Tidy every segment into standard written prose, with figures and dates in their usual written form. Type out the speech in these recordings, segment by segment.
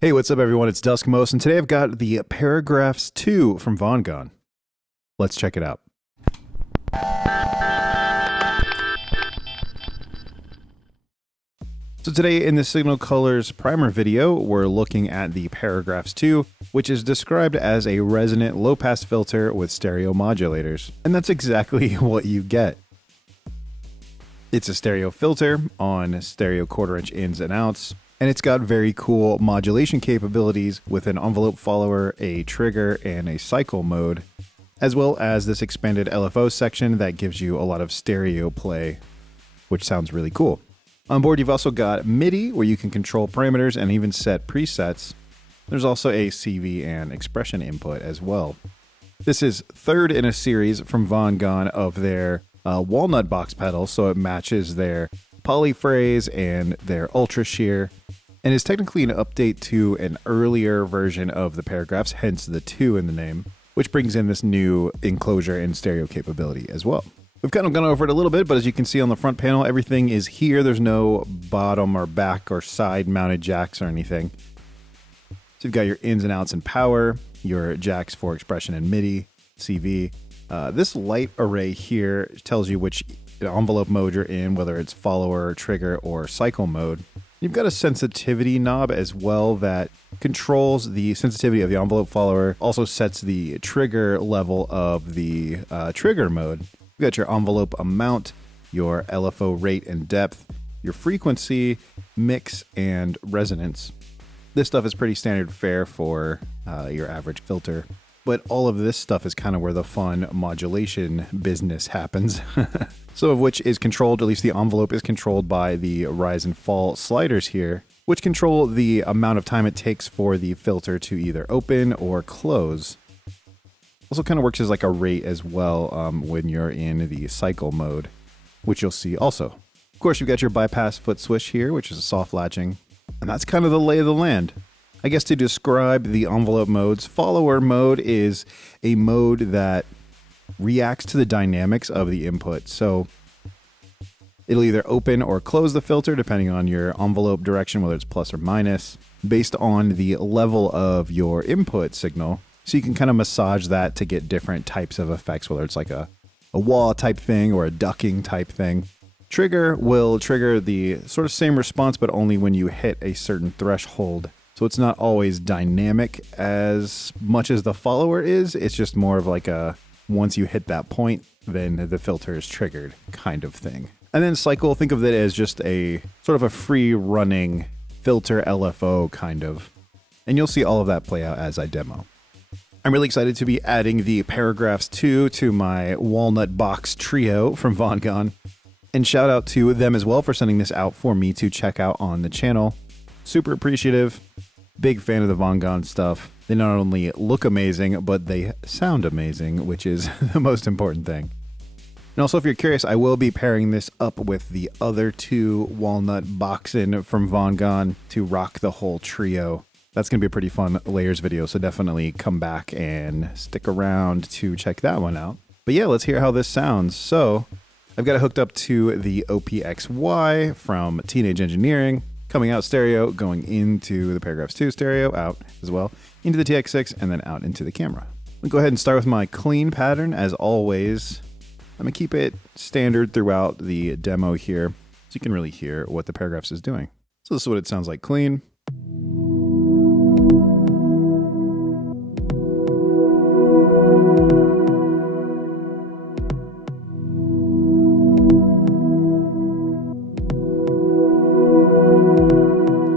Hey, what's up everyone? It's Duskmos, and today I've got the Paragraphs II from Vongon. Let's check it out. So today in the Signal Colors primer video, we're looking at the Paragraphs II, which is described as a resonant low-pass filter with stereo modulators. And that's exactly what you get. It's a stereo filter on stereo quarter-inch ins and outs, and it's got very cool modulation capabilities with an envelope follower, a trigger, and a cycle mode, as well as this expanded LFO section that gives you a lot of stereo play, which sounds really cool. On board, you've also got MIDI, where you can control parameters and even set presets. There's also a CV and expression input as well. This is third in a series from Vongon of their walnut box pedals, so it matches their polyphrase and their ultra shear, and is technically an update to an earlier version of the Paragraphs, hence the 2 in the name, which brings in this new enclosure and stereo capability as well. We've kind of gone over it a little bit, but as you can see on the front panel, everything is here. There's no bottom or back or side mounted jacks or anything. So you've got your ins and outs and power, your jacks for expression and MIDI, CV. This light array here tells you which envelope mode you're in, whether it's follower, trigger, or cycle mode. You've got a sensitivity knob as well that controls the sensitivity of the envelope follower, also sets the trigger level of the trigger mode. You've got your envelope amount, your LFO rate and depth, your frequency, mix, and resonance. This stuff is pretty standard fare for your average filter. But all of this stuff is kind of where the fun modulation business happens. Some of which is controlled, at least the envelope is controlled by the rise and fall sliders here, which control the amount of time it takes for the filter to either open or close. Also kind of works as like a rate as well when you're in the cycle mode, which you'll see also. Of course, you've got your bypass foot swish here, which is a soft latching, and that's kind of the lay of the land. I guess to describe the envelope modes, follower mode is a mode that reacts to the dynamics of the input. So it'll either open or close the filter depending on your envelope direction, whether it's plus or minus, based on the level of your input signal. So you can kind of massage that to get different types of effects, whether it's like a wah type thing or a ducking type thing. Trigger will trigger the sort of same response, but only when you hit a certain threshold. So it's not always dynamic as much as the follower is. It's just more of like a, once you hit that point, then the filter is triggered kind of thing. And then cycle, think of it as just a sort of a free running filter LFO kind of. And you'll see all of that play out as I demo. I'm really excited to be adding the Paragraphs II to my walnut box trio from Vongon. And shout out to them as well for sending this out for me to check out on the channel. Super appreciative. Big fan of the Vongon stuff. They not only look amazing, but they sound amazing, which is the most important thing. And also, if you're curious, I will be pairing this up with the other 2 walnut boxin from Vongon to rock the whole trio. That's going to be a pretty fun layers video, so definitely come back and stick around to check that one out. But yeah, let's hear how this sounds. So I've got it hooked up to the OPXY from Teenage Engineering, coming out stereo, going into the Paragraphs II stereo, out as well, into the TX6, and then out into the camera. I'll go ahead and start with my clean pattern. As always, I'm going to keep it standard throughout the demo here, so you can really hear what the Paragraphs is doing. So this is what it sounds like clean.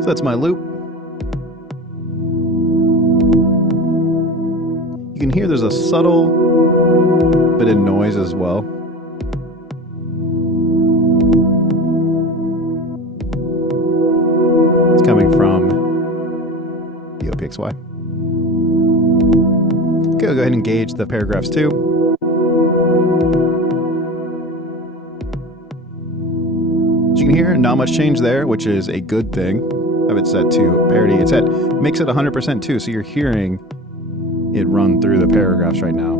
So that's my loop. You can hear there's a subtle bit of noise as well. It's coming from the OPXY. Okay, I'll go ahead and engage the Paragraphs II. As you can hear, not much change there, which is a good thing. Have it set to parity. It's at, makes it 100% too, so you're hearing it run through the paragraphs right now.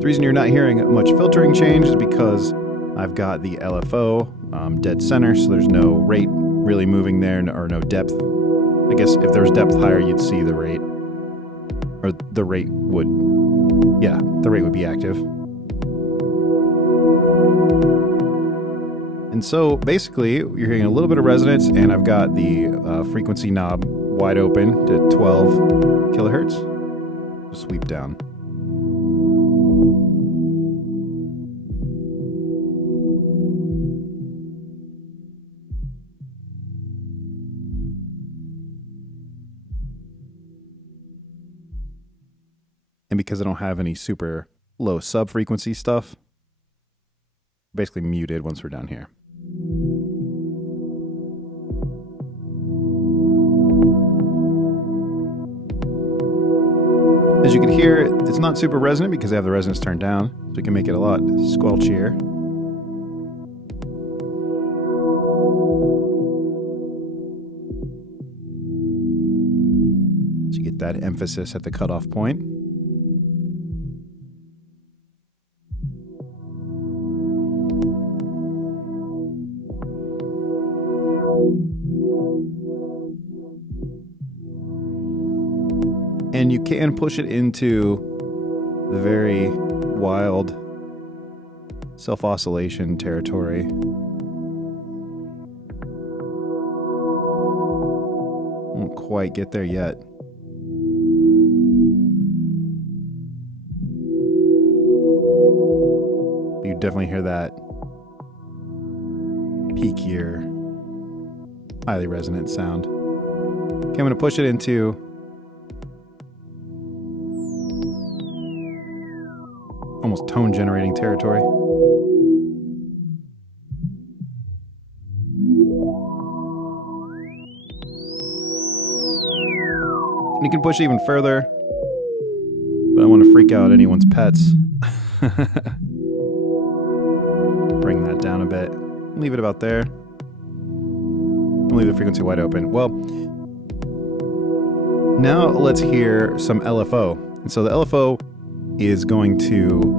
The reason you're not hearing much filtering change is because I've got the LFO dead center, so there's no rate really moving there or no depth. I guess if there was depth higher, you'd see the rate. Or the rate would... Yeah, the rate would be active. And so basically, you're hearing a little bit of resonance, and I've got the frequency knob wide open to 12 kilohertz. Just sweep down. And because I don't have any super low sub-frequency stuff, basically muted once we're down here. As you can hear, it's not super resonant because I have the resonance turned down, so we can make it a lot squelchier. So you get that emphasis at the cutoff point. And you can push it into the very wild self-oscillation territory. Won't quite get there yet. But you definitely hear that peakier, highly resonant sound. Okay, I'm going to push it into almost tone generating territory. And you can push even further, but I don't want to freak out anyone's pets. Bring that down a bit. Leave it about there. Leave the frequency wide open. Well, now let's hear some LFO. And so the LFO is going to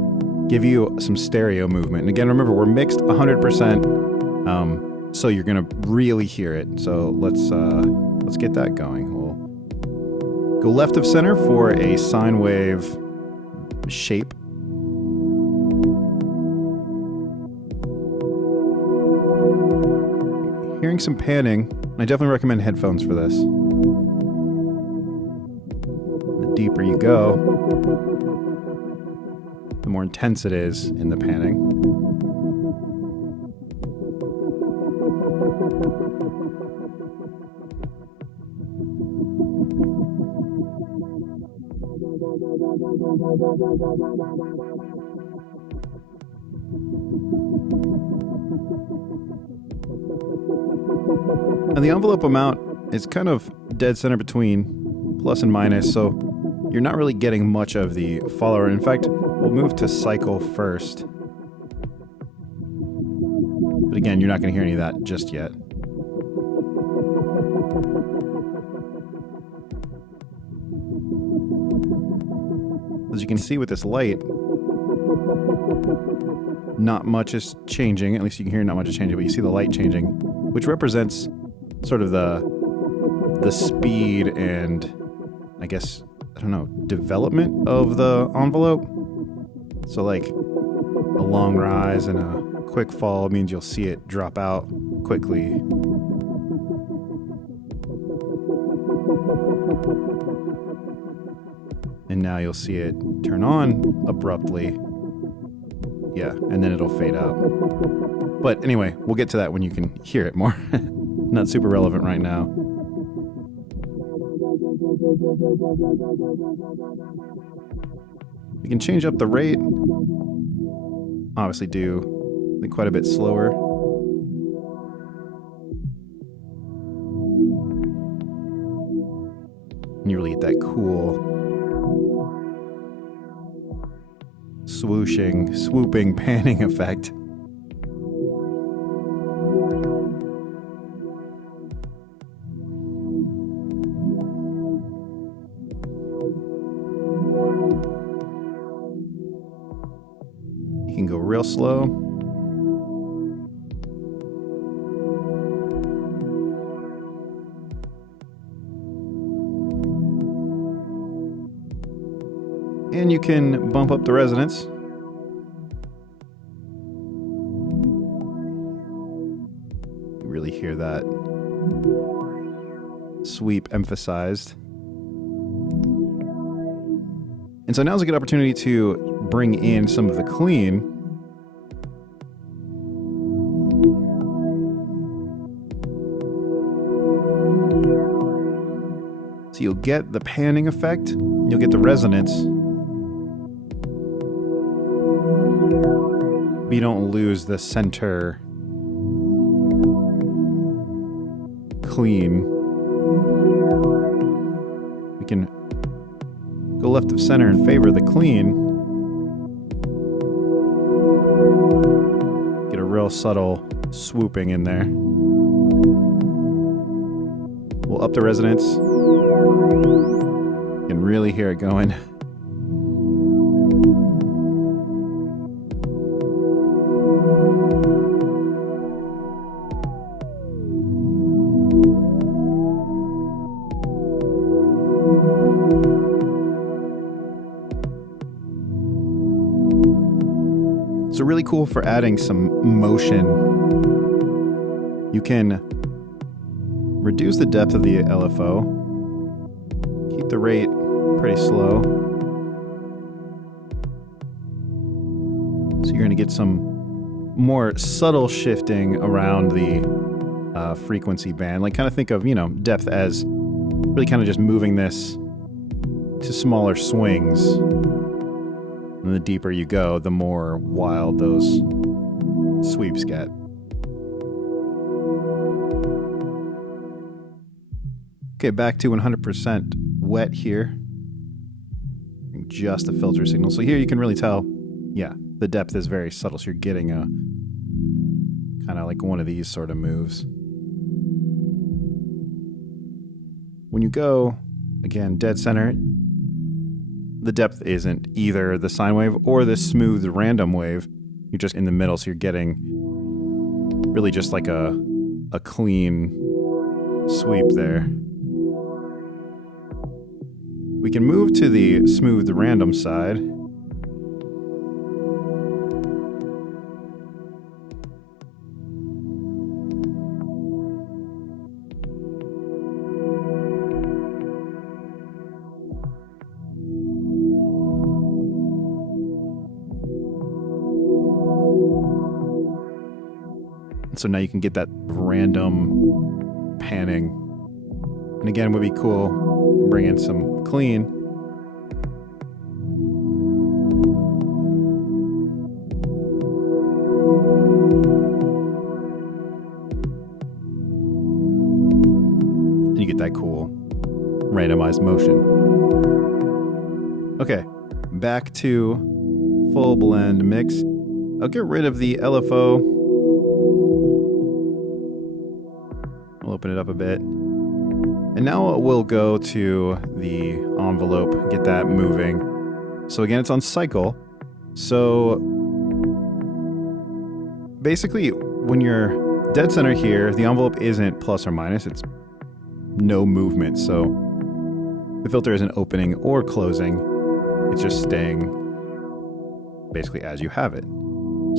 give you some stereo movement. And again, remember, we're mixed 100%, so you're going to really hear it. So let's get that going. We'll go left of center for a sine wave shape. Hearing some panning. I definitely recommend headphones for this. The deeper you go, the more intense it is in the panning. And the envelope amount is kind of dead center between plus and minus, so you're not really getting much of the follower. In fact, we'll move to cycle first. But again, you're not going to hear any of that just yet. As you can see with this light, not much is changing. At least you can hear not much is changing, but you see the light changing, which represents sort of the speed and, I guess, I don't know, development of the envelope. So like a long rise and a quick fall means you'll see it drop out quickly. And now you'll see it turn on abruptly. Yeah, and then it'll fade out. But anyway, we'll get to that when you can hear it more. Not super relevant right now. We can change up the rate. Obviously do quite a bit slower. And you really get that cool swooshing, swooping, panning effect. You can go real slow. And you can bump up the resonance. You really hear that sweep emphasized. And so now's a good opportunity to bring in some of the clean. So you'll get the panning effect, you'll get the resonance, but you don't lose the center clean. We can go left of center and favor the clean. Get a real subtle swooping in there. We'll up the resonance. You can really hear it going. So really cool for adding some motion. You can reduce the depth of the LFO, keep the rate pretty slow. So you're going to get some more subtle shifting around the frequency band. Like kind of think of, depth as really kind of just moving this to smaller swings. And the deeper you go, the more wild those sweeps get. Okay, back to 100% wet here. Just the filter signal. So here you can really tell, the depth is very subtle. So you're getting a kind of like one of these sort of moves. When you go, again, dead center, the depth isn't either the sine wave or the smooth random wave. You're just in the middle, so you're getting really just like a clean sweep there. We can move to the smooth random side. So now you can get that random panning. And again, it would be cool, bring in some clean. And you get that cool randomized motion. Okay, back to full blend mix. I'll get rid of the LFO. We'll open it up a bit. And now we'll go to the envelope, get that moving. So again, it's on cycle. So basically, when you're dead center here, the envelope isn't plus or minus, it's no movement. So the filter isn't opening or closing. It's just staying basically as you have it.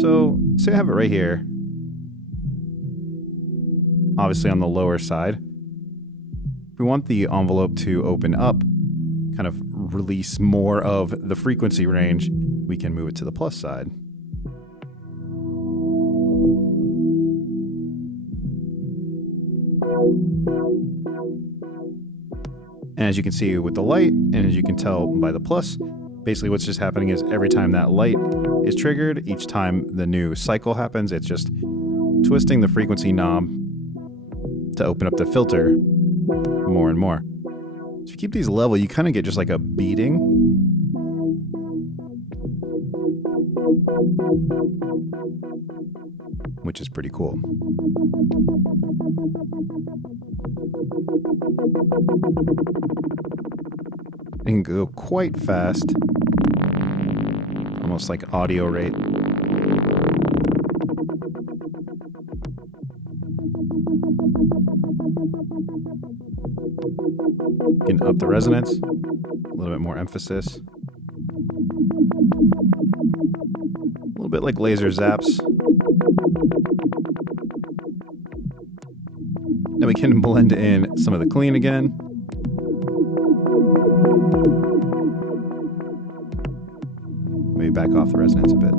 So say I have it right here. Obviously on the lower side. If we want the envelope to open up, kind of release more of the frequency range, we can move it to the plus side. And as you can see with the light, and as you can tell by the plus, basically what's just happening is every time that light is triggered, each time the new cycle happens, it's just twisting the frequency knob to open up the filter more and more. So if you keep these level, you kind of get just like a beating. Which is pretty cool. It can go quite fast. Almost like audio rate. You can up the resonance, a little bit more emphasis. bit like laser zaps. Now we can blend in some of the clean again. Maybe back off the resonance a bit.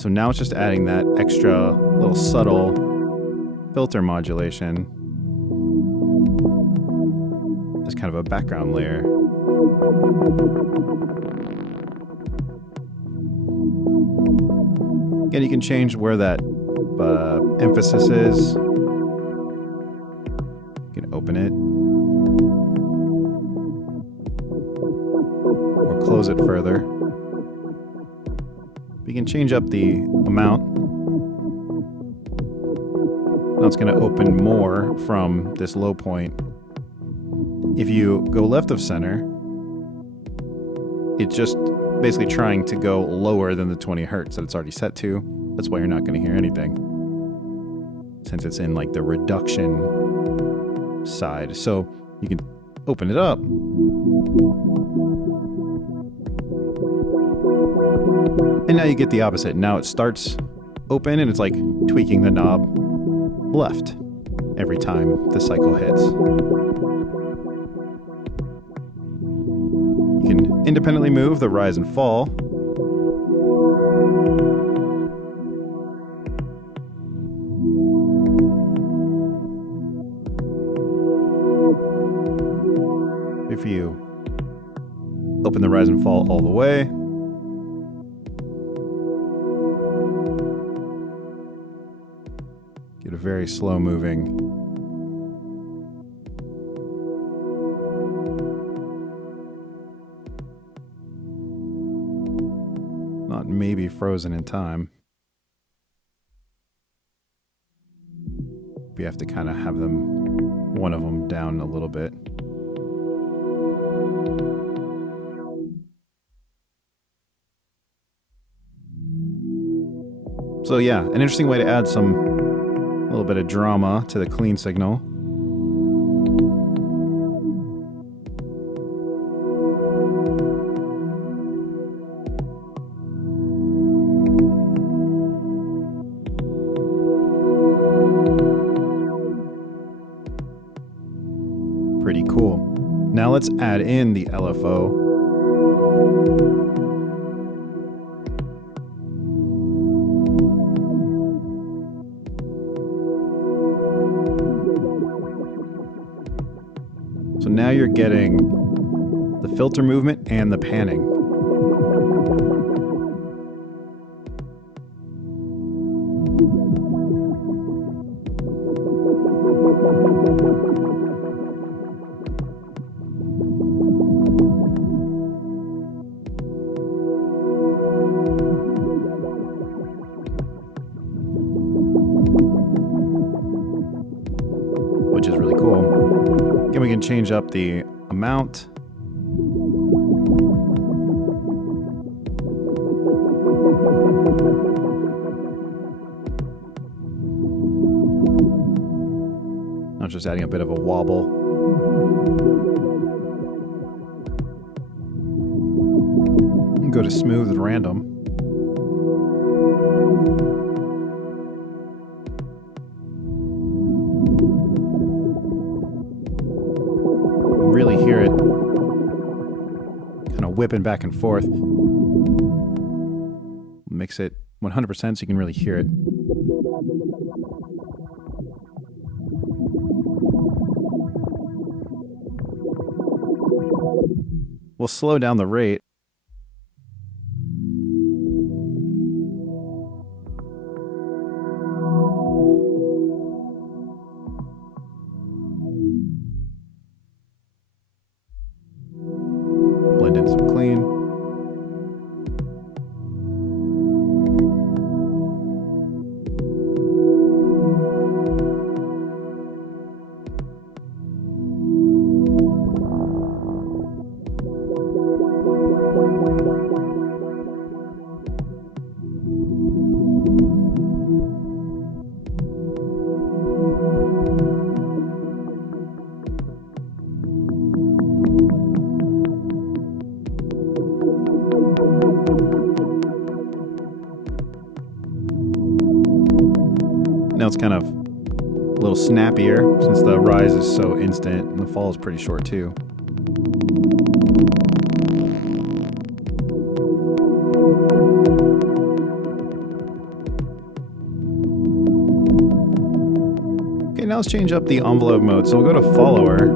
So now it's just adding that extra little subtle filter modulation as kind of a background layer. Again, you can change where that emphasis is. You can open it or close it further. You can change up the amount. Now it's going to open more from this low point. If you go left of center, it's just basically trying to go lower than the 20 hertz that it's already set to. That's why you're not going to hear anything, since it's in like the reduction side. So you can open it up. And now you get the opposite. Now it starts open and it's like tweaking the knob left every time the cycle hits. You can independently move the rise and fall. If you open the rise and fall all the way, get a very slow moving. Not maybe frozen in time. We have to kind of have them, one of them down a little bit. So yeah, an interesting way to add a little bit of drama to the clean signal. Pretty cool. Now let's add in the LFO. So now you're getting the filter movement and the panning. Which is really cool. Again, we can change up the amount. Not just adding a bit of a wobble. And go to smooth and random. Really hear it kind of whipping back and forth. Mix it 100% so you can really hear it. We'll slow down the rate. Blend in some clean. now it's kind of a little snappier since the rise is so instant and the fall is pretty short too. Okay, now let's change up the envelope mode. So we'll go to follower.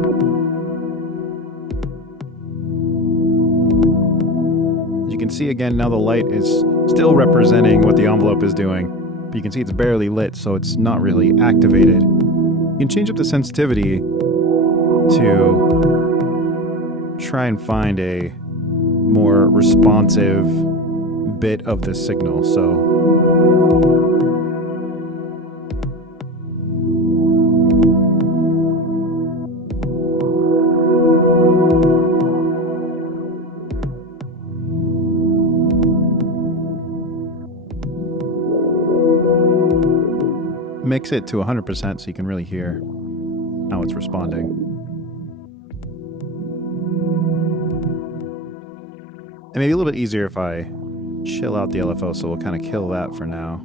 As you can see again, now the light is still representing what the envelope is doing. But you can see it's barely lit, so it's not really activated. You can change up the sensitivity to try and find a more responsive bit of the signal. So mix it to 100% so you can really hear how it's responding. And maybe a little bit easier if I chill out the LFO, so we'll kind of kill that for now.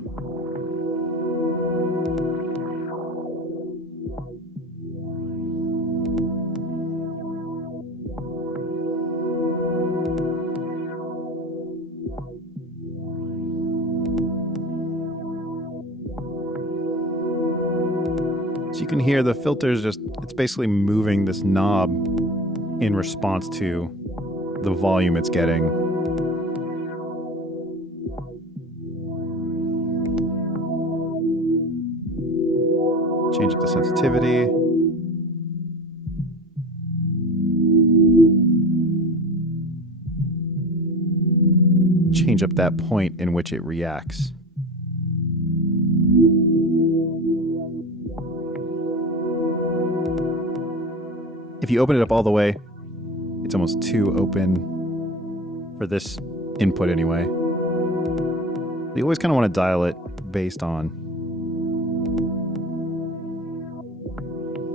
So you can hear the filter's just, it's basically moving this knob in response to the volume it's getting. Change up the sensitivity. Change up that point in which it reacts. If you open it up all the way, it's almost too open for this input anyway. You always kind of want to dial it based on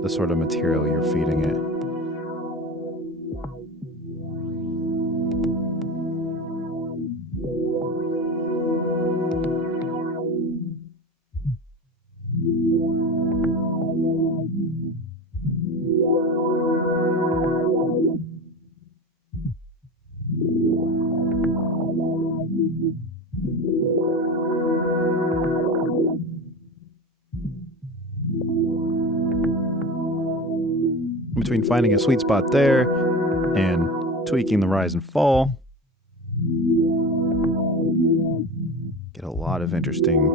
the sort of material you're feeding it. Between finding a sweet spot there and tweaking the rise and fall, get a lot of interesting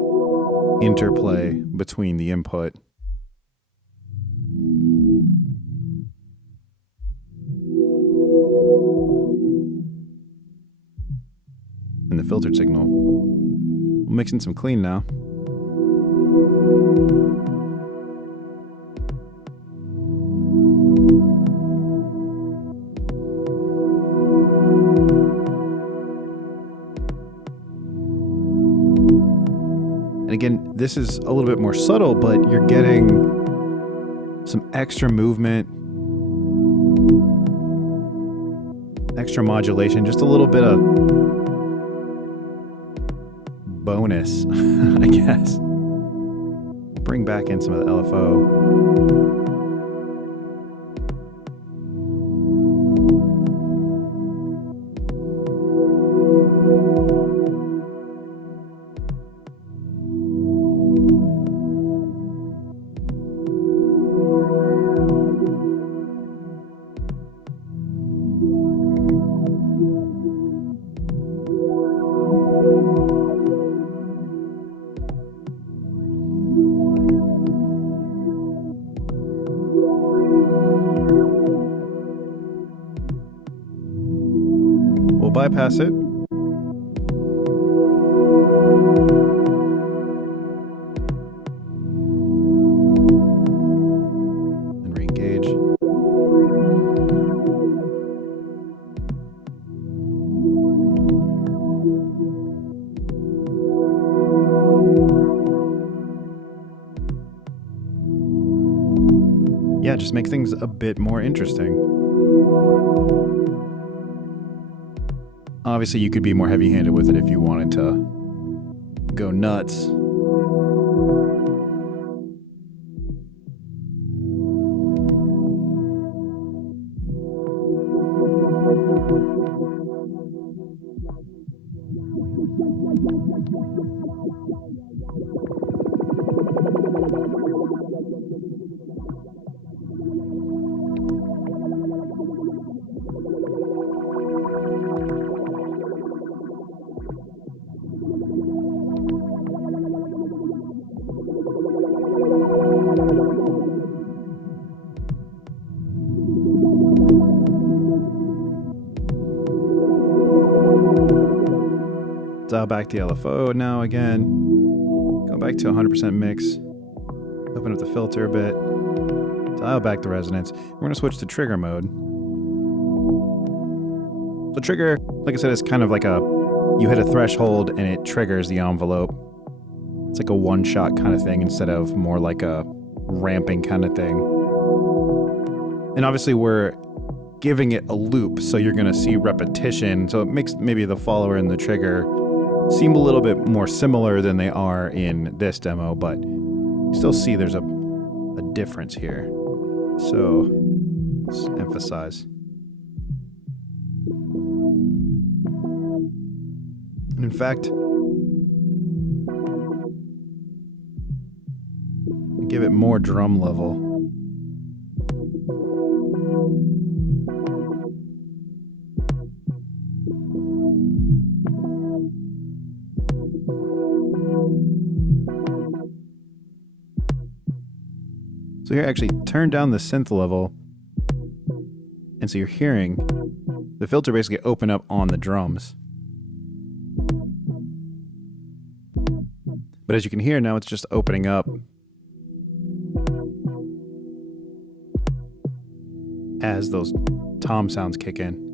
interplay between the input and the filtered signal. We'll mix in some clean now. And again, this is a little bit more subtle, but you're getting some extra movement, extra modulation, just a little bit of bonus, I guess. Bring back in some of the LFO. We'll bypass it. And re-engage. Yeah, just make things a bit more interesting. Obviously, you could be more heavy-handed with it if you wanted to go nuts. Dial back the LFO now again. Go back to 100% mix. Open up the filter a bit. Dial back the resonance. We're going to switch to trigger mode. So trigger, like I said, is kind of like you hit a threshold and it triggers the envelope. It's like a one-shot kind of thing instead of more like a ramping kind of thing. And obviously we're giving it a loop, so you're going to see repetition. So it makes maybe the follower and the trigger seem a little bit more similar than they are in this demo, but you still see there's a difference here. So let's emphasize. And in fact, give it more drum level. So here, actually turn down the synth level, and so you're hearing the filter basically open up on the drums. But as you can hear now, it's just opening up as those tom sounds kick in.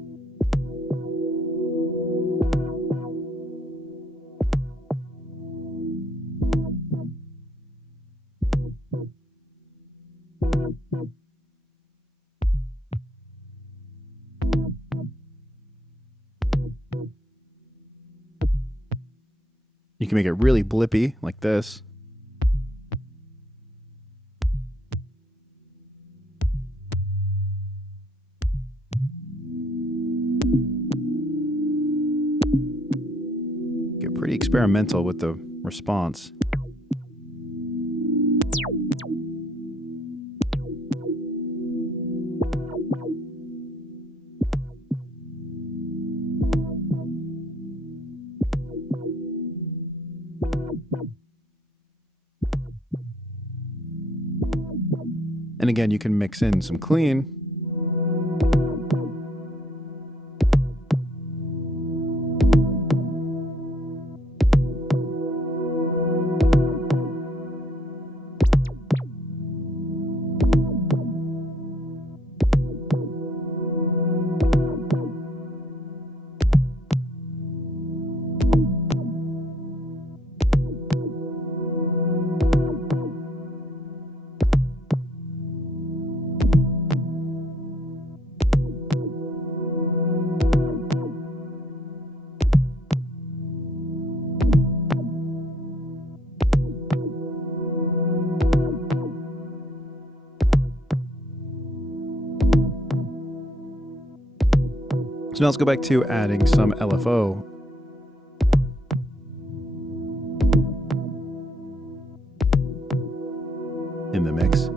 You can make it really blippy like this. Get pretty experimental with the response. And again, you can mix in some clean. So now let's go back to adding some LFO. In the mix.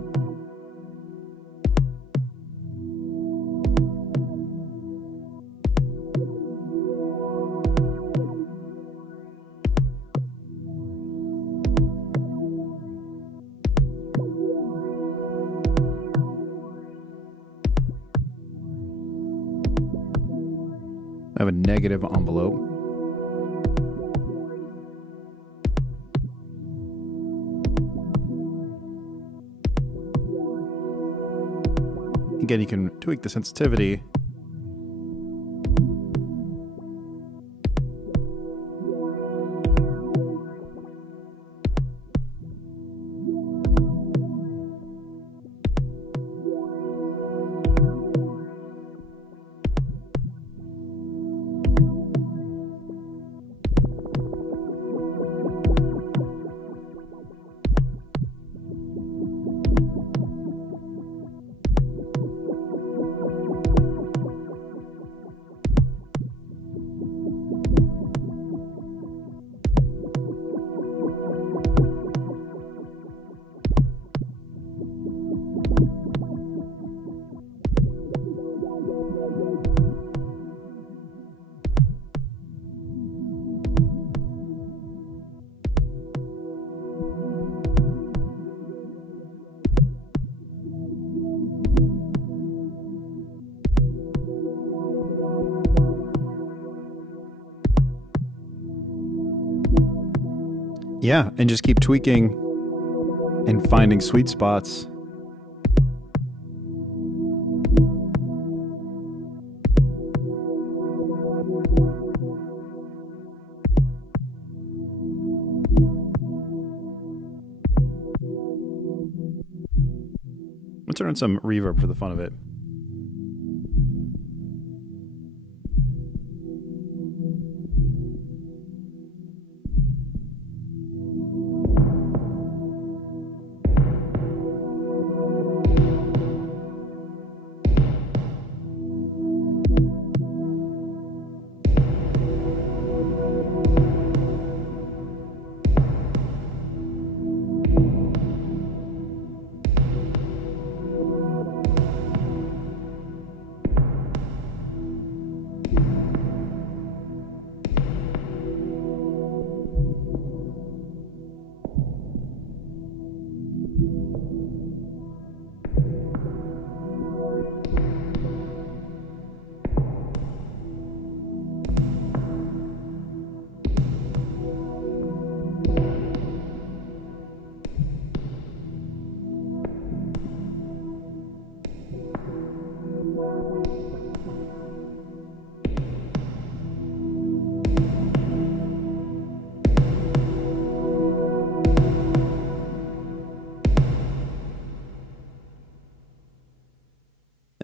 I have a negative envelope. Again, you can tweak the sensitivity. Yeah, and just keep tweaking and finding sweet spots. Let's turn on some reverb for the fun of it.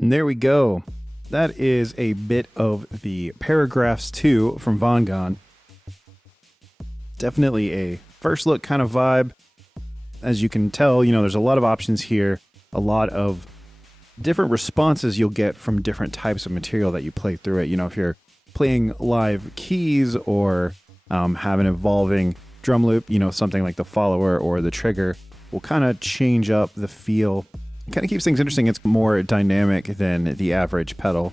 And there we go. That is a bit of the Paragraphs II from Vongon. Definitely a first look kind of vibe. As you can tell, there's a lot of options here, a lot of different responses you'll get from different types of material that you play through it. If you're playing live keys or have an evolving drum loop, something like the follower or the trigger will kind of change up the feel. It kind of keeps things interesting. It's more dynamic than the average pedal.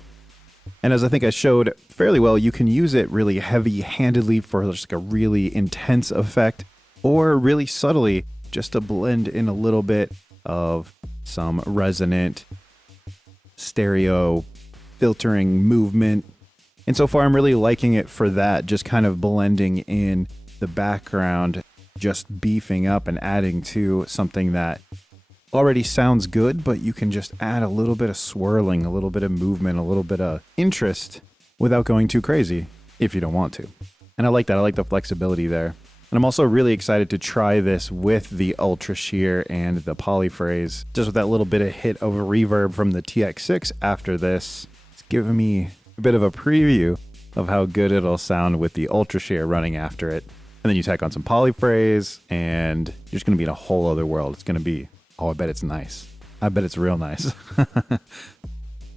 And as I think I showed fairly well, you can use it really heavy-handedly for just like a really intense effect, or really subtly just to blend in a little bit of some resonant stereo filtering movement. And so far I'm really liking it for that, just kind of blending in the background, just beefing up and adding to something that already sounds good, but you can just add a little bit of swirling, a little bit of movement, a little bit of interest without going too crazy if you don't want to. And I like that. I like the flexibility there. And I'm also really excited to try this with the Ultra Shear and the Polyphrase, just with that little bit of hit of reverb from the TX6 after this. It's giving me a bit of a preview of how good it'll sound with the Ultra Shear running after it. And then you tack on some Polyphrase and you're just going to be in a whole other world. It's going to be, I bet it's nice. I bet it's real nice. All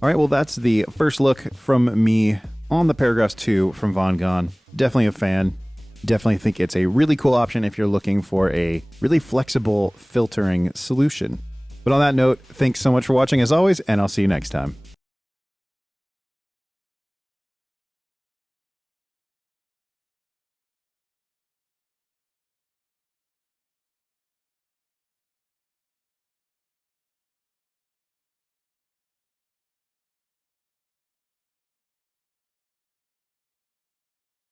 right, well, that's the first look from me on the Paragraphs II from Vongon. Definitely a fan. Definitely think it's a really cool option if you're looking for a really flexible filtering solution. But on that note, thanks so much for watching as always, and I'll see you next time.